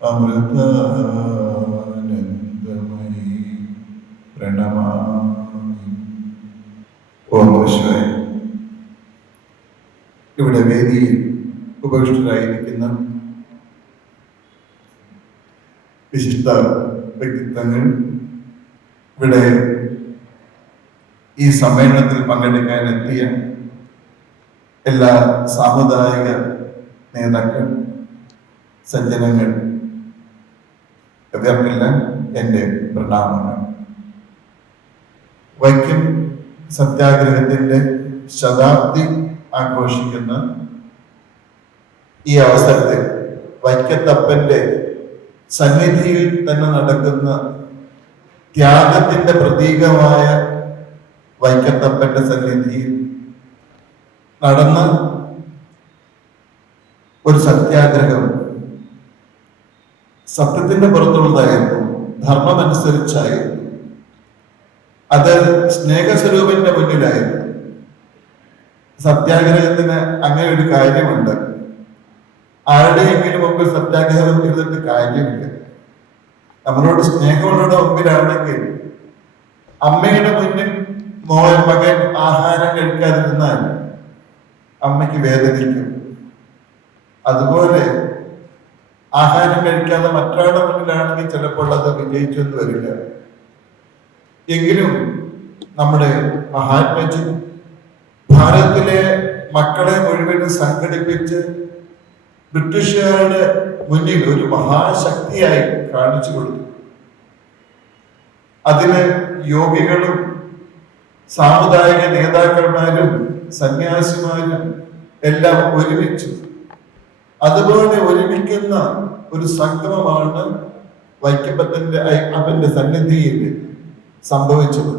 അമൃതാനന്ദമയി പ്രണമാമി ഓം ഇവിടെ വേദിയിൽ ഉപവിഷ്ടരായിരിക്കുന്ന വിശിഷ്ട വ്യക്തിത്വങ്ങൾ ഇവിടെ ഈ സമ്മേളനത്തിൽ പങ്കെടുക്കാൻ എത്തിയ എല്ലാ സാമുദായിക നേതാക്കൾ സജ്ജനങ്ങൾ ഇവർക്കെല്ലാം എന്റെ പ്രണാമങ്ങൾ വൈക്കം സത്യാഗ്രഹത്തിന്റെ ശതാബ്ദി ആഘോഷിക്കുന്ന ഈ അവസരത്തിൽ വൈക്കത്തപ്പന്റെ സന്നിധിയിൽ തന്നെ നടക്കുന്ന ത്യാഗത്തിന്റെ പ്രതീകമായ വൈക്കത്തപ്പന്റെ സന്നിധിയിൽ നടന്ന ഒരു സത്യാഗ്രഹം സത്യത്തിന്റെ പുറത്തുള്ളതായിരുന്നു ധർമ്മമനുസരിച്ചായിരുന്നു. അത് സ്നേഹസ്വരൂപന്റെ മുന്നിലായിരുന്നു. സത്യാഗ്രഹത്തിന് അങ്ങനെ ഒരു കാര്യമുണ്ട്. ആരുടെയെങ്കിലും മുമ്പിൽ സത്യാഗ്രഹം ചെയ്തിട്ട് കാര്യമില്ല. നമ്മളോട് സ്നേഹമുള്ളവരുടെ മുമ്പിലാണെങ്കിൽ അമ്മയുടെ മുന്നിൽ മോൻ മകൻ ആഹാരം കഴിക്കാതിരുന്നാൽ അമ്മയ്ക്ക് വേദനിക്കും. അതുപോലെ ആഹാരം കഴിക്കാതെ മറ്റൊരാളുടെ മുന്നിലാണെങ്കിൽ ചിലപ്പോൾ അത് വിജയിച്ചെന്ന് വരില്ല. എങ്കിലും നമ്മുടെ മഹാത്മജി ഭാരതത്തിലെ മക്കളെ മുഴുവനും സംഘടിപ്പിച്ച് ബ്രിട്ടീഷുകാരുടെ മുന്നിൽ ഒരു മഹാശക്തിയായി കാണിച്ചു കൊടുത്തു. അതിന് യോഗികളും സാമുദായിക നേതാക്കന്മാരും സന്യാസിമാരും എല്ലാം ഒരുമിച്ചു അതുപോലെ ഒരുമിക്കുന്ന ഒരു സംഗമമാണ് വൈക്കപ്പത്തിന്റെ അവന്റെ സന്നിധിയിൽ സംഭവിച്ചത്.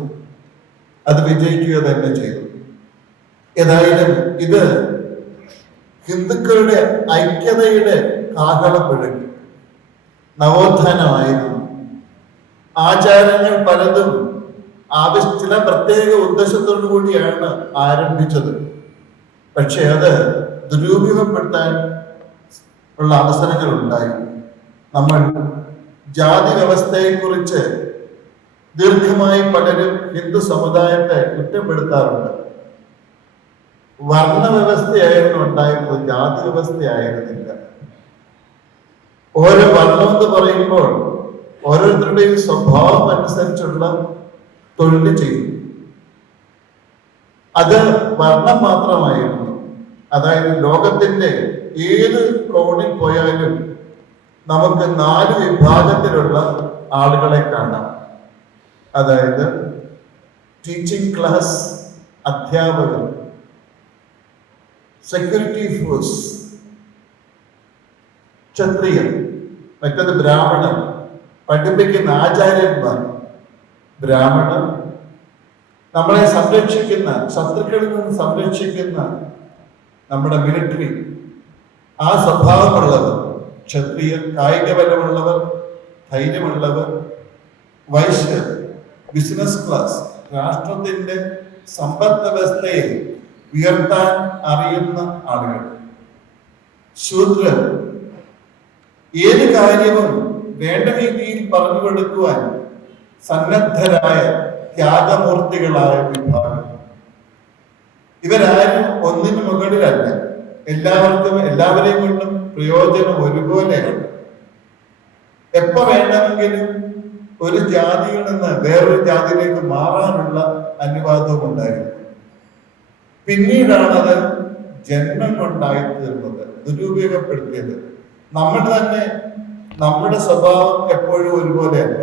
അത് വിജയിക്കുക തന്നെ ചെയ്തു. ഏതായാലും ഇത് ഹിന്ദുക്കളുടെ ഐക്യതയുടെ കാഹളം നവോത്ഥാനമായിരുന്നു. ആചാരങ്ങൾ പലതും ആവശ്യ ചില പ്രത്യേക ഉദ്ദേശത്തോടു കൂടിയാണ് ആരംഭിച്ചത്. പക്ഷെ അത് ദുരുപയോഗപ്പെടുത്താൻ ഉള്ള അവസരങ്ങൾ ഉണ്ടായി നമ്മൾ ജാതി വ്യവസ്ഥയെക്കുറിച്ച് ദീർഘമായി പലരും ഹിന്ദു സമുദായത്തെ കുറ്റപ്പെടുത്താറുണ്ട്. വർണ വ്യവസ്ഥയായിരുന്നു ഉണ്ടായിരുന്നത് ജാതി വ്യവസ്ഥയായിരുന്നില്ല. ഓരോ വർണം എന്ന് പറയുമ്പോൾ ഓരോരുത്തരുടെയും സ്വഭാവം അനുസരിച്ചുള്ള തൊഴിൽ ചെയ്യും അത് വർണം മാത്രമായിരുന്നു. അതായത് ലോകത്തിന്റെ ഏത് കോണിൽ പോയാലും നമുക്ക് നാല് വിഭാഗത്തിലുള്ള ആളുകളെ കാണാം. അതായത് ടീച്ചിങ് ക്ലാസ് അധ്യാപകർ സെക്യൂരിറ്റി ഫോഴ്സ് ക്ഷത്രിയർ മറ്റത് ബ്രാഹ്മണൻ പഠിപ്പിക്കുന്ന ആചാര്യന്മാർ. ബ്രാഹ്മണൻ നമ്മളെ സംരക്ഷിക്കുന്ന ശത്രുക്കളിൽ നിന്ന് സംരക്ഷിക്കുന്ന നമ്മുടെ മിലിറ്ററി ആ സ്വഭാവമുള്ളവർ ക്ഷത്രിയർ കായിക ബലമുള്ളവർ ധൈര്യമുള്ളവർ വൈശ്യർ ബിസിനസ് ക്ലാസ് രാഷ്ട്രത്തിന്റെ സമ്പദ് വ്യവസ്ഥയെ ഉയർത്താൻ അറിയുന്ന ആളുകൾ. ശൂദ്രർ ഏത് കാര്യവും വേണ്ട രീതിയിൽ പറഞ്ഞു കൊടുക്കുവാൻ സന്നദ്ധരായ ത്യാഗമൂർത്തികളായ വിഭാഗം ഇവരാരും ഒന്നിന് മുകളിലല്ല. എല്ലാവർക്കും എല്ലാവരെയും കൊണ്ടും പ്രയോജനം ഒരുപോലെയാണ്. എപ്പോ വേണമെങ്കിലും ഒരു ജാതിയിൽ നിന്ന് വേറൊരു ജാതിയിലേക്ക് മാറാനുള്ള അനുവാദവും ഉണ്ടായിരുന്നു. പിന്നീടാണ് അത് ജന്മം കൊണ്ടായി തീർന്നത് ദുരുപയോഗപ്പെടുത്തിയത്. നമ്മൾ തന്നെ നമ്മുടെ സ്വഭാവം എപ്പോഴും ഒരുപോലെയല്ല.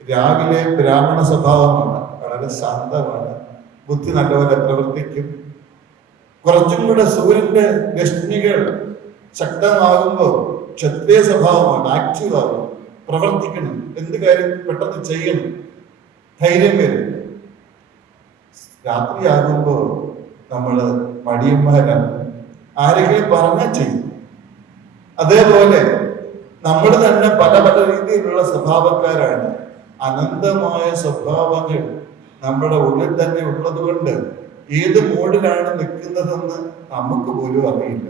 രാവിലെ ബ്രാഹ്മണ സ്വഭാവമാണ് വളരെ ശാന്തമാണ്. ബുദ്ധി നല്ലപോലെ പ്രവർത്തിക്കും. കുറച്ചും കൂടെ സൂര്യന്റെ രശ്മികൾ ശക്തമാകുമ്പോൾ ക്ഷത്രിയ സ്വഭാവമാണ് ആക്റ്റീവ് ആകും. പ്രവർത്തിക്കണം. എന്ത് കാര്യം പെട്ടെന്ന് ചെയ്യണം? ധൈര്യം വരും. രാത്രിയാകുമ്പോൾ നമ്മൾ മടിയന്മാരാണ്. ആരെങ്കിലും പറഞ്ഞാൽ ചെയ്യും. അതേപോലെ നമ്മൾ തന്നെ പല പല രീതിയിലുള്ള സ്വഭാവക്കാരാണ്. അനന്തമായ സ്വഭാവങ്ങൾ നമ്മുടെ ഉള്ളിൽ തന്നെ ഉള്ളത് കൊണ്ട് ഏത് മോഡിലാണ് നിൽക്കുന്നതെന്ന് നമുക്ക് പോലും അറിയില്ല.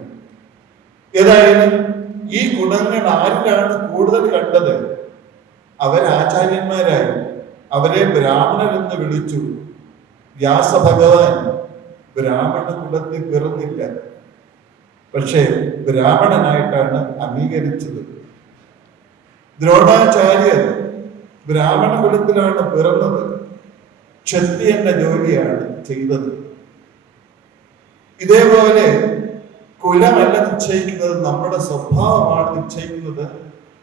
ഏതായാലും ഈ ഗുണങ്ങൾ ആരിലാണ് കൂടുതൽ കണ്ടത്? അവരാചാര്യന്മാരായി അവരെ ബ്രാഹ്മണരെന്ന് വിളിച്ചു. വ്യാസഭഗവാൻ ബ്രാഹ്മണ കുലത്തിൽ പിറന്നില്ല. പക്ഷേ ബ്രാഹ്മണനായിട്ടാണ് അംഗീകരിച്ചത്. ദ്രോണാചാര്യർ ബ്രാഹ്മണ കുലത്തിലാണ് പിറന്നത്. ക്ഷത്രിയന്റെ ജോലിയാണ് ചെയ്തത്. ഇതേപോലെ കുലമല്ല നിശ്ചയിക്കുന്നത് നമ്മുടെ സ്വഭാവമാണ് നിശ്ചയിക്കുന്നത്.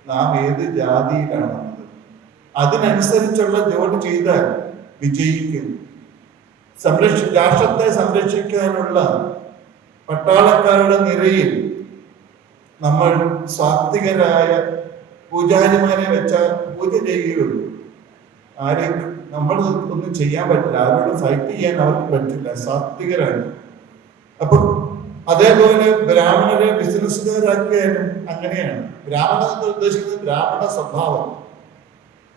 നാം ഏത് ജാതിയിലാണെന്നത് അതിനനുസരിച്ചുള്ള ജോലി ചെയ്താൽ വിജയിക്കും. സംരക്ഷ രാഷ്ട്രത്തെ സംരക്ഷിക്കാനുള്ള പട്ടാളക്കാരുടെ നിരയിൽ നമ്മൾ സാത്വികരായ പൂജാരിമാരെ വെച്ചാൽ പൂജ ചെയ്യുകയുള്ളൂ. ആരെയും നമ്മൾ ഒന്നും ചെയ്യാൻ പറ്റില്ല. ആരോട് ഫൈറ്റ് ചെയ്യാൻ അവർക്ക് പറ്റില്ല. സാത്വികരാണ്. അപ്പൊ അതേപോലെ ബ്രാഹ്മണരെ ബിസിനസ്സുകാരാക്കിയാലും അങ്ങനെയാണ്. ബ്രാഹ്മണ എന്ന് ഉദ്ദേശിക്കുന്നത് ബ്രാഹ്മണ സ്വഭാവം.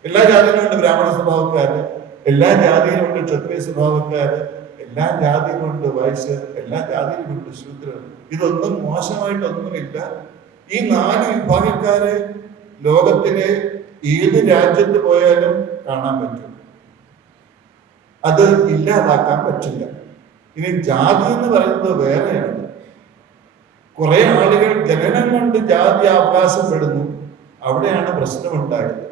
എല്ലാ ജാതിയിലും ഉണ്ട് ബ്രാഹ്മണ സ്വഭാവക്കാര്. എല്ലാ ജാതിയിലും ഉണ്ട് ക്ഷത്രിയ സ്വഭാവക്കാര്. എല്ലാ ജാതിയിലും ഉണ്ട് വൈശ്യർ. എല്ലാ ജാതിയിലും ഉണ്ട് ശൂദ്രർ. ഇതൊന്നും മോശമായിട്ടൊന്നുമില്ല. ഈ നാല് വിഭാഗക്കാരെ ലോകത്തിലെ ഏത് രാജ്യത്ത് പോയാലും കാണാൻ പറ്റും. അത് ഇല്ലാതാക്കാൻ പറ്റില്ല. ഇനി ജാതി എന്ന് പറയുന്നത് വേറെയാണ്. കുറെ ആളുകൾ ജനനം കൊണ്ട് ജാതി അവകാശപ്പെടുന്നു. അവിടെയാണ് പ്രശ്നമുണ്ടായത്.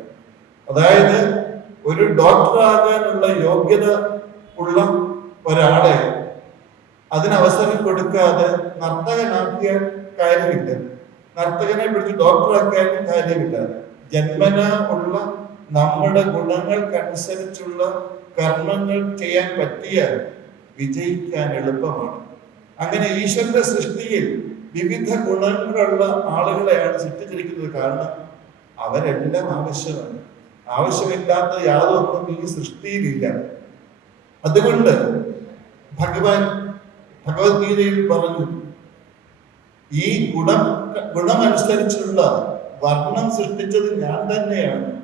അതായത് ഒരു ഡോക്ടറാകാനുള്ള യോഗ്യത ഉള്ള ഒരാളെ അതിനവസരം കൊടുക്കാതെ നർത്തകനാക്കിയ കാര്യമില്ല. നർത്തകനെ പിടിച്ച് ഡോക്ടറാക്കിയാലും കാര്യമില്ല. ജന്മന ഉള്ള നമ്മുടെ ഗുണങ്ങൾക്കനുസരിച്ചുള്ള കർമ്മങ്ങൾ ചെയ്യാൻ പറ്റിയാൽ വിജയിക്കാൻ എളുപ്പമാണ്. അങ്ങനെ ഈശ്വരന്റെ സൃഷ്ടിയിൽ വിവിധ ഗുണങ്ങളുള്ള ആളുകളെയാണ് സൃഷ്ടിച്ചിരിക്കുന്നത് കാരണം അവരെല്ലാം ആവശ്യമാണ്. ആവശ്യമില്ലാത്ത യാതൊന്നും ഈ സൃഷ്ടിയിലില്ല. അതുകൊണ്ട് ഭഗവാൻ ഭഗവത്ഗീതയിൽ പറഞ്ഞു ഈ ഗുണം ഗുണമനുസരിച്ചുള്ള വർണം സൃഷ്ടിച്ചത് ഞാൻ തന്നെയാണ്.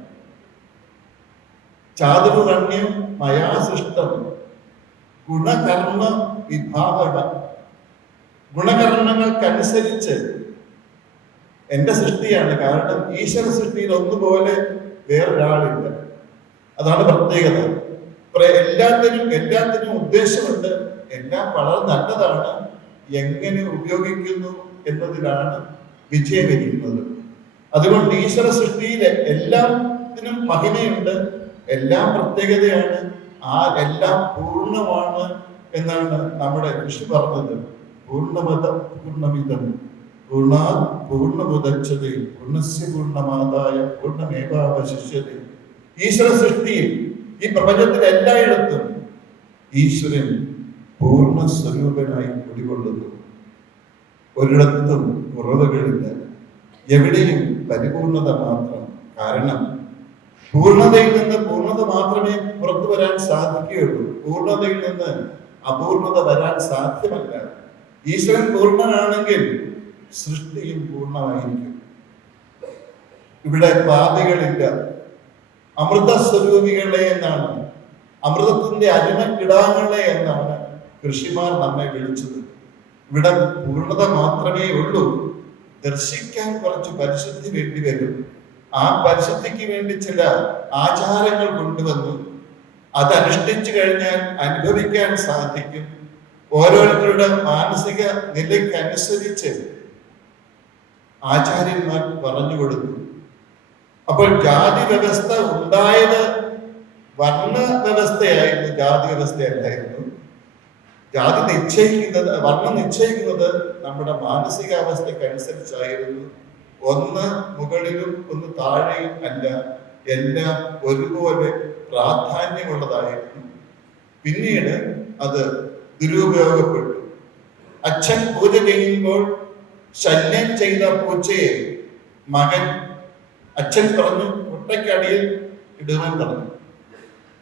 ചാതുർവർണ്യം മയാ സൃഷ്ടം ഗുണകർമ്മ വിഭാവക ഗുണകർമ്മങ്ങൾക്കനുസരിച്ച് എന്റെ സൃഷ്ടിയാണ്. കാരണം ഈശ്വര സൃഷ്ടിയിൽ ഒന്നുപോലെ വേറൊരാളില്ല. അതാണ് പ്രത്യേകത. പ്ര- എല്ലാത്തിനും എല്ലാത്തിനും ഉദ്ദേശമുണ്ട്. എല്ലാം വളരെ നല്ലതാണ്. എങ്ങനെ ഉപയോഗിക്കുന്നു എന്നതിലാണ് വിജയം വിജയമിരിക്കുന്നത് അതുകൊണ്ട് ഈശ്വര സൃഷ്ടിയിൽ എല്ലാത്തിനും മഹിമയുണ്ട്. എല്ലാം പ്രത്യേകതയാണ് ആ എല്ലാം പൂർണമാണ് എന്നാണ് നമ്മുടെ കൃഷി പറഞ്ഞത്. പൂർണമത പൂർണമിതം. പൂർണ പൂർണമുദച്ഛത പൂർണസ്യ പൂർണമാതായ പൂർണമേവാവശിഷ്യത. ഈശ്വര സൃഷ്ടിയിൽ ഈ പ്രപഞ്ചത്തിൽ എല്ലായിടത്തും ഈശ്വരൻ പൂർണ സ്വരൂപനായി കുടികൊള്ളുന്നു. ഒരിടത്തും കുറവുകളില്ല എവിടെയും പരിപൂർണത മാത്രം. കാരണം പൂർണതയിൽ നിന്ന് പൂർണത മാത്രമേ പുറത്തു വരാൻ സാധിക്കുകയുള്ളൂ. പൂർണതയിൽ നിന്ന് അപൂർണത വരാൻ സാധ്യമല്ല. ഈശ്വരൻ പൂർണനാണെങ്കിൽ സൃഷ്ടിയും പൂർണമായിരിക്കും. ഇവിടെ പാപികളില്ല. അമൃത സ്വരൂപികളെ എന്നാണ്. അമൃതത്തിന്റെ അരുമക്കിടാങ്ങളെ എന്നാണ് കൃഷിമാർ നമ്മെ വിളിച്ചത്. ഇവിടെ പൂർണത മാത്രമേ ഉള്ളൂ. ദർശിക്കാൻ കുറച്ച് പരിശുദ്ധി വേണ്ടി വരും. ആ പരിശുദ്ധിക്ക് വേണ്ടി ചില ആചാരങ്ങൾ കൊണ്ടുവന്നു. അത് അനുഷ്ഠിച്ചു കഴിഞ്ഞാൽ അനുഭവിക്കാൻ സാധിക്കും. ഓരോരുത്തരുടെ മാനസിക നിലയ്ക്കനുസരിച്ച് ആചാര്യന്മാർ പറഞ്ഞു കൊടുത്തു അപ്പോൾ ജാതി വ്യവസ്ഥ ഉണ്ടായത് വർണ വ്യവസ്ഥയായിരുന്നു ജാതി വ്യവസ്ഥയല്ലായിരുന്നു ജാതി നിശ്ചയിക്കുന്നത് വർണം നിശ്ചയിക്കുന്നത് നമ്മുടെ മാനസികാവസ്ഥയ്ക്ക് അനുസരിച്ചായിരുന്നു ഒന്ന് മുകളിലും ഒന്ന് താഴെയും അല്ല എല്ലാം ഒരുപോലെ പ്രാധാന്യമുള്ളതായിരുന്നു. പിന്നീട് അത് ദുരുപയോഗപ്പെട്ടു. അച്ഛൻ പൂജ ചെയ്യുമ്പോൾ ശല്യം ചെയ്ത പൂച്ചയെ മകൻ അച്ഛൻ പറഞ്ഞു മുട്ടയ്ക്കടിയിൽ ഇടുവാൻ പറഞ്ഞു.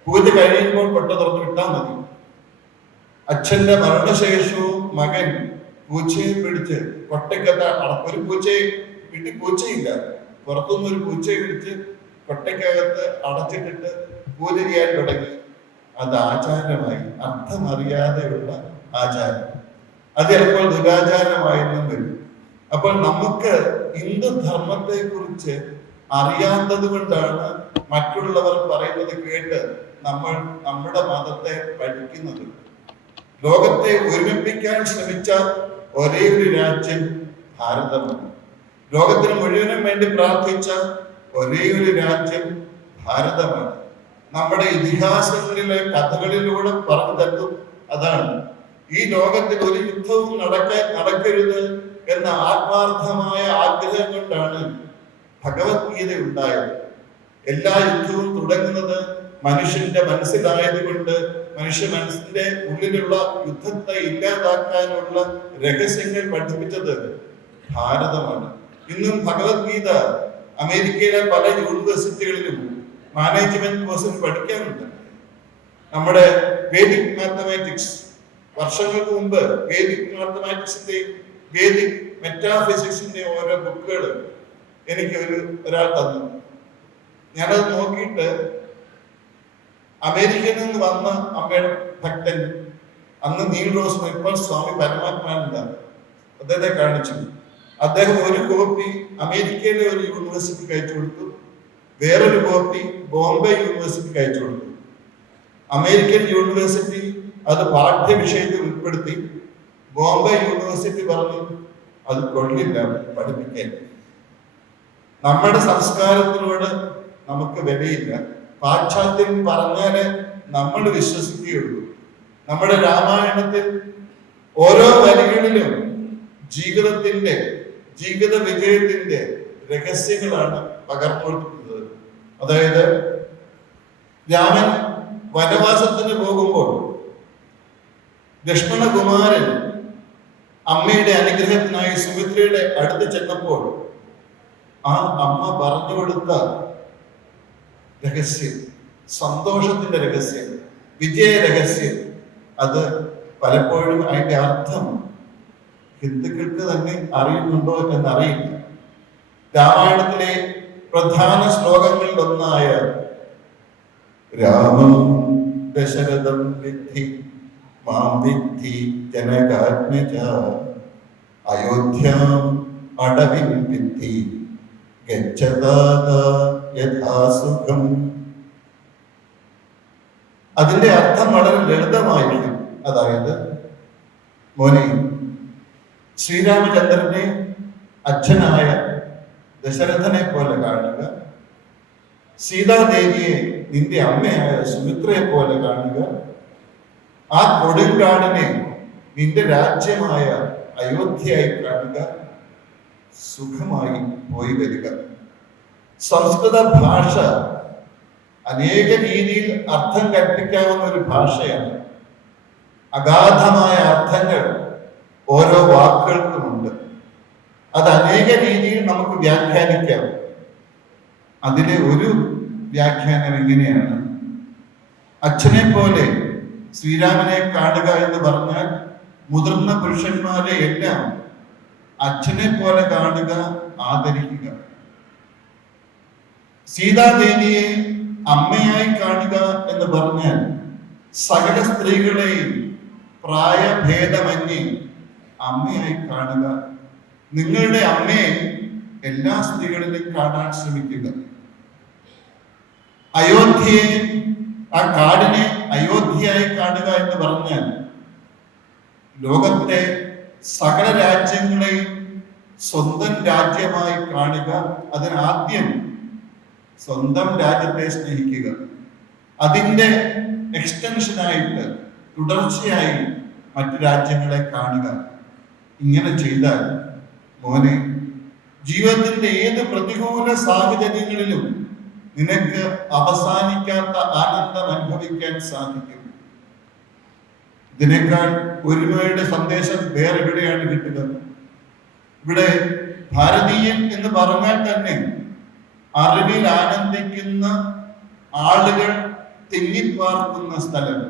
പൂജ കഴിയുമ്പോൾ പൊട്ട തുറന്നു വിട്ടാൽ മതി. അച്ഛന്റെ മരണശേഷവും മകൻ പൂച്ചയെ പിടിച്ച് കൊട്ടയ്ക്കകത്ത് ഒരു പൂച്ചയെ വീട്ടിൽ പൂച്ചയില്ല. പുറത്തുനിന്ന് ഒരു പൂച്ചയെ പിടിച്ച് കൊട്ടയ്ക്കകത്ത് അടച്ചിട്ടിട്ട് പൂജ ചെയ്യാൻ തുടങ്ങി. അത് ആചാരമായി അർത്ഥമറിയാതെയുള്ള ആചാരം. അത് ചിലപ്പോൾ ദുരാചാരമായിരുന്നു വരും. അപ്പോൾ നമുക്ക് ഹിന്ദു ധർമ്മത്തെ കുറിച്ച് അറിയാത്തത് കൊണ്ടാണ് മറ്റുള്ളവർ പറയുന്നത് കേട്ട് നമ്മൾ നമ്മുടെ മതത്തെ പഠിക്കുന്നത്. ലോകത്തെ ഒരുമിപ്പിക്കാൻ ശ്രമിച്ച ഒരേ ഒരു രാജ്യം ഭാരതമാണ്. ലോകത്തിന് മുഴുവനും വേണ്ടി പ്രാർത്ഥിച്ച ഒരേ ഒരു രാജ്യം ഭാരതമാണ്. നമ്മുടെ ഇതിഹാസങ്ങളിലെ കഥകളിലൂടെ പറഞ്ഞു തരുന്നു. അതാണ് ഈ ലോകത്തിൽ ഒരു യുദ്ധവും നടക്കാൻ നടക്കരുത് എന്ന ആത്മാർത്ഥമായ ആഗ്രഹം കൊണ്ടാണ് ഭഗവത്ഗീത ഉണ്ടായത്. എല്ലാ യുദ്ധവും തുടങ്ങുന്നത് മനുഷ്യന്റെ മനസ്സിലായത് കൊണ്ട് മനുഷ്യ മനസ്സിന്റെ ഉള്ളിലുള്ള യുദ്ധത്തെ ഇല്ലാതാക്കാനുള്ള രഹസ്യങ്ങൾ പഠിപ്പിച്ചത് ഭാരതമാണ്. ഇന്നും ഭഗവത്ഗീത അമേരിക്കയിലെ പല യൂണിവേഴ്സിറ്റികളിലും മാനേജ്മെന്റ് കോഴ്സിൽ പഠിക്കാനുണ്ട് നമ്മുടെ വേദിക് മാത്തമാറ്റിക്സ്. വർഷങ്ങൾക്ക് മുമ്പ് വേദിക് മാത്തമാറ്റിക്സിന്റെയും വേദിക് മെറ്റാഫിസിക്സിന്റെയും ഓരോ ബുക്കുകൾ എനിക്ക് ഒരു ഒരാൾ തന്നു. ഞാനത് നോക്കിയിട്ട് അമേരിക്കയിൽ നിന്ന് വന്ന അമ്മയുടെ ഭക്തൻ അന്ന് നീൽ റോസ് ഇപ്പോൾ സ്വാമി പരമാത്മാനന്ദ അദ്ദേഹത്തെ കാണിച്ചു. അദ്ദേഹം ഒരു കോപ്പി അമേരിക്കയിലെ ഒരു യൂണിവേഴ്സിറ്റിക്ക് അയച്ചു കൊടുത്തു. വേറൊരു കോപ്പി ബോംബെ യൂണിവേഴ്സിറ്റിക്ക് അയച്ചു കൊടുത്തു. അമേരിക്കൻ യൂണിവേഴ്സിറ്റി അത് പാഠ്യവിഷയത്തിൽ ഉൾപ്പെടുത്തി. ബോംബെ യൂണിവേഴ്സിറ്റി പറഞ്ഞു അത് കൊള്ളില്ല പഠിപ്പിക്കാൻ നമ്മുടെ സംസ്കാരത്തിനോട് നമുക്ക് വിലയില്ല. പാശ്ചാത്യം പറഞ്ഞാൽ നമ്മൾ വിശ്വസിക്കുകയുള്ളൂ. നമ്മുടെ രാമായണത്തിൽ ഓരോ വരികളിലും ജീവിതത്തിന്റെ ജീവിത വിജയത്തിന്റെ രഹസ്യങ്ങളാണ് പകർന്നുകൊടുക്കുന്നത് അതായത് രാമൻ വനവാസത്തിന് പോകുമ്പോൾ ലക്ഷ്മണകുമാരൻ അമ്മയുടെ അനുഗ്രഹത്തിനായി സുമിത്രയുടെ അടുത്ത് ചെന്നപ്പോൾ ആ അമ്മ പറഞ്ഞു കൊടുത്ത രഹസ്യം സന്തോഷത്തിന്റെ രഹസ്യം വിജയ രഹസ്യം അത് പലപ്പോഴും അതിന്റെ അർത്ഥം ഹിന്ദുക്കൾക്ക് തന്നെ അറിയുന്നുണ്ടോ എന്നറിയില്ല. രാമായണത്തിലെ പ്രധാന ശ്ലോകങ്ങളിൽ ഒന്നായ രാമം ദശരഥം വിദ്ധി മാം വിദ്ധി ജനകാത്മജ അയോധ്യാം അടവിം വിദ്ധി ഗച്ഛതാത യഥാസുഖം. അതിന്റെ അർത്ഥം വളരെ ലളിതമായിരിക്കും. അതായത് മോനെ ശ്രീരാമചന്ദ്രനെ അച്ഛനായ ദശരഥനെ പോലെ കാണുക. സീതാദേവിയെ നിന്റെ അമ്മയായ സുമിത്രയെ പോലെ കാണുക. ആ കൊടുങ്കാടിനെ നിന്റെ രാജ്യമായ അയോധ്യയായി കാണുക. സുഖമായി പോയി വരിക. സംസ്കൃത ഭാഷ അനേക രീതിയിൽ അർത്ഥം കൽപ്പിക്കാവുന്ന ഒരു ഭാഷയാണ്. അഗാധമായ അർത്ഥങ്ങൾ ഓരോ വാക്കുകൾക്കുമുണ്ട് അത് അനേക രീതിയിൽ നമുക്ക് വ്യാഖ്യാനിക്കാം. അതിലെ ഒരു വ്യാഖ്യാനം എങ്ങനെയാണ്? അച്ഛനെ പോലെ ശ്രീരാമനെ കാണുക എന്ന് പറഞ്ഞാൽ മുതിർന്ന പുരുഷന്മാരെ എല്ലാം അച്ഛനെ പോലെ കാണുക ആദരിക്കുക. സീതാദേവിയെ അമ്മയായി കാണുക എന്ന് പറഞ്ഞാൽ സകല സ്ത്രീകളെയും പ്രായഭേദമന്യേ അമ്മയായി കാണുക. നിങ്ങളുടെ അമ്മയെ എല്ലാ സ്ത്രീകളിലും കാണാൻ ശ്രമിക്കുക. അയോധ്യയെ ആ കാടിനെ അയോധ്യയായി കാണുക എന്ന് പറഞ്ഞാൽ ലോകത്തെ സകല രാജ്യങ്ങളെയും സ്വന്തം രാജ്യമായി കാണുക. അതിനാദ്യം സ്വന്തം രാജ്യത്തെ സ്നേഹിക്കുക. അതിന്റെ എക്സ്റ്റൻഷനായിട്ട് തുടർച്ചയായി മറ്റു രാജ്യങ്ങളെ കാണുക. ഇങ്ങനെ ചെയ്താൽ മോനെ ജീവിതത്തിന്റെ ഏത് പ്രതികൂല സാഹചര്യങ്ങളിലും നിനക്ക് അവസാനിക്കാത്ത ആനന്ദം അനുഭവിക്കാൻ സാധിക്കും. ഇതിനേക്കാൾ ഒരുമയുടെ സന്ദേശം വേറെ എവിടെയാണ് കിട്ടുക ഇവിടെ ഭാരതീയൻ എന്ന് പറഞ്ഞാൽ തന്നെ അറിവിൽ ആനന്ദിക്കുന്ന ആളുകൾ തിങ്ങിപ്പാർക്കുന്ന സ്ഥലം.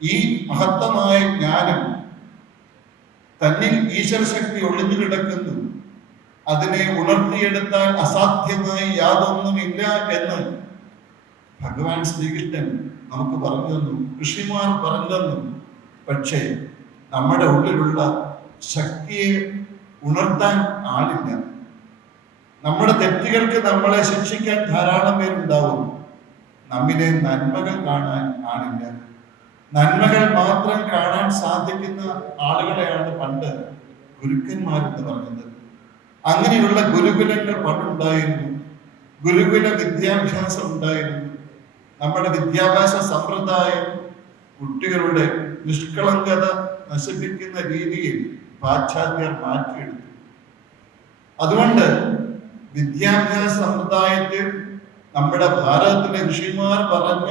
ഈ മഹത്തമായ ജ്ഞാനം തന്നിൽ ഈശ്വരശക്തി ഒളിഞ്ഞു കിടക്കുന്നു. അതിനെ ഉണർത്തിയെടുത്താൽ അസാധ്യമായി യാതൊന്നുമില്ല എന്ന് ഭഗവാൻ ശ്രീകൃഷ്ണൻ നമുക്ക് പറഞ്ഞു ഋഷിമാർ പറഞ്ഞു പക്ഷേ നമ്മുടെ ഉള്ളിലുള്ള ശക്തിയെ ഉണർത്താൻ ആളില്ല. നമ്മുടെ തെറ്റുകൾക്ക് നമ്മളെ ശിക്ഷിക്കാൻ ധാരാളം പേരുണ്ടാവും. നമ്മിലെ നന്മകൾ കാണാൻ ആളില്ല. നന്മകൾ മാത്രം കാണാൻ സാധിക്കുന്ന ആളുകളെയാണ് പണ്ട് ഗുരുക്കന്മാരെന്ന് പറയുന്നത് അങ്ങനെയുള്ള ഗുരുകുലങ്ങൾ പണ്ടുണ്ടായിരുന്നു. ഗുരുകുല വിദ്യാഭ്യാസം ഉണ്ടായിരുന്നു. നമ്മുടെ വിദ്യാഭ്യാസ സമ്പ്രദായം കുട്ടികളുടെ നിഷ്കളങ്കത നശിപ്പിക്കുന്ന രീതിയിൽ പാശ്ചാത്യർ മാറ്റിയെടുത്തു. അതുകൊണ്ട് വിദ്യാഭ്യാസ സമ്പ്രദായത്തിൽ നമ്മുടെ ഭാരതത്തിലെ ഋഷിമാർ പറഞ്ഞ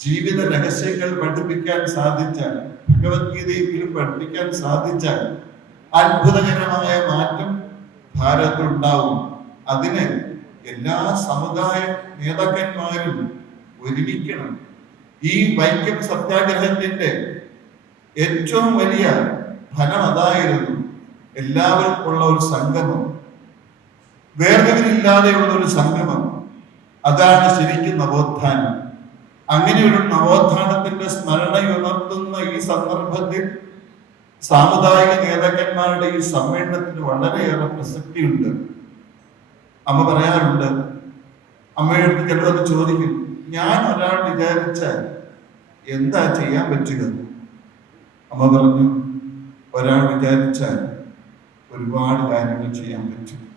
ജീവിത രഹസ്യങ്ങൾ പഠിപ്പിക്കാൻ സാധിച്ചാൽ ഭഗവത്ഗീതയെങ്കിലും പഠിപ്പിക്കാൻ സാധിച്ചാൽ അത്ഭുതകരമായ മാറ്റം ഭാരതത്തിലുണ്ടാവും അതിന് എല്ലാ സമുദായ നേതാക്കന്മാരും ഒരുമിക്കണം. ഈ വൈക്കം സത്യാഗ്രഹത്തിന്റെ ഏറ്റവും വലിയ ഫലം അതായിരുന്നു എല്ലാവർക്കും ഉള്ള ഒരു സംഗമം. വേർതിരിവില്ലാതെയുള്ള ഒരു സംഗമം. അതാണ് ശരിക്കും നവോത്ഥാനം. അങ്ങനെയൊരു നവോത്ഥാനത്തിന്റെ സ്മരണയുണർത്തുന്ന ഈ സന്ദർഭത്തിൽ സാമുദായിക നേതാക്കന്മാരുടെ ഈ സമ്മേളനത്തിന് വളരെയേറെ പ്രസക്തിയുണ്ട്. അമ്മ പറയാറുണ്ട് അമ്മയുടെ അടുത്ത് ചിലരത് ചോദിക്കും ഞാൻ ഒരാൾ വിചാരിച്ചാൽ എന്താ ചെയ്യാൻ പറ്റുക? അമ്മ പറഞ്ഞു ഒരാൾ വിചാരിച്ചാൽ ഒരുപാട് കാര്യങ്ങൾ ചെയ്യാൻ പറ്റും.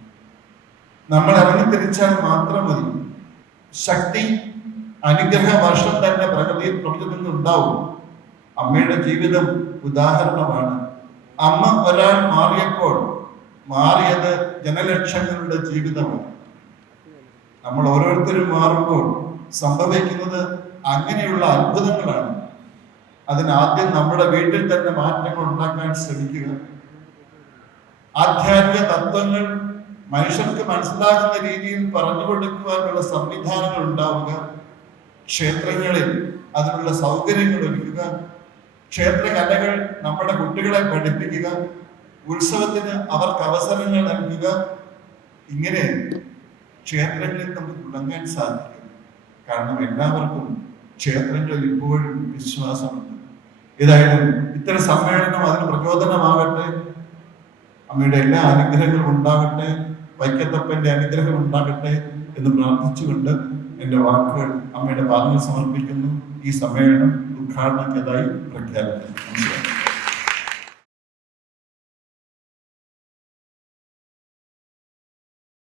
നമ്മൾ ഇറങ്ങി തിരിച്ചാൽ മാത്രം മതി. ശക്തി അനുഗ്രഹ വർഷം തന്നെ പ്രകൃതിയിൽ പ്രപഞ്ചത്തിലുണ്ടാവും അമ്മയുടെ ജീവിതം ഉദാഹരണമാണ്. അമ്മ ഒരാൾ മാറിയപ്പോൾ മാറിയത് ജനലക്ഷങ്ങളുടെ ജീവിതമാണ്. നമ്മൾ ഓരോരുത്തരും മാറുമ്പോൾ സംഭവിക്കുന്നത് അങ്ങനെയുള്ള അത്ഭുതങ്ങളാണ്. അതിനാദ്യം നമ്മുടെ വീട്ടിൽ തന്നെ മാറ്റങ്ങൾ ഉണ്ടാക്കാൻ ശ്രമിക്കുക. ആധ്യാത്മിക തത്വങ്ങൾ മനുഷ്യർക്ക് മനസ്സിലാകുന്ന രീതിയിൽ പറഞ്ഞു കൊടുക്കുവാനുള്ള സംവിധാനങ്ങൾ ഉണ്ടാവുക. ക്ഷേത്രങ്ങളിൽ അതിനുള്ള സൗകര്യങ്ങൾ ഒരുക്കുക. ക്ഷേത്ര കലകൾ നമ്മുടെ കുട്ടികളെ പഠിപ്പിക്കുക. ഉത്സവത്തിന് അവർക്ക് അവസരങ്ങൾ നൽകുക. ഇങ്ങനെ ക്ഷേത്രങ്ങളിൽ നമുക്ക് തുടങ്ങാൻ സാധിക്കും. കാരണം എല്ലാവർക്കും ക്ഷേത്രങ്ങളിൽ ഇപ്പോഴും വിശ്വാസമുണ്ട്. ഏതായാലും ഇത്തരം സമ്മേളനം അതിന് പ്രചോദനമാകട്ടെ അമ്മയുടെ എല്ലാ അനുഗ്രഹങ്ങളും ഉണ്ടാകട്ടെ. വൈക്കത്തപ്പന്റെ അനുഗ്രഹം ഉണ്ടാകട്ടെ എന്ന് പ്രാർത്ഥിച്ചുകൊണ്ട് എന്റെ വാക്കുകൾ അമ്മയുടെ പാദങ്ങൾ സമർപ്പിക്കുന്നു. ഈ സമ്മേളനം ഉദ്ഘാടനത്തിനായി പ്രഖ്യാപിക്കുന്നു.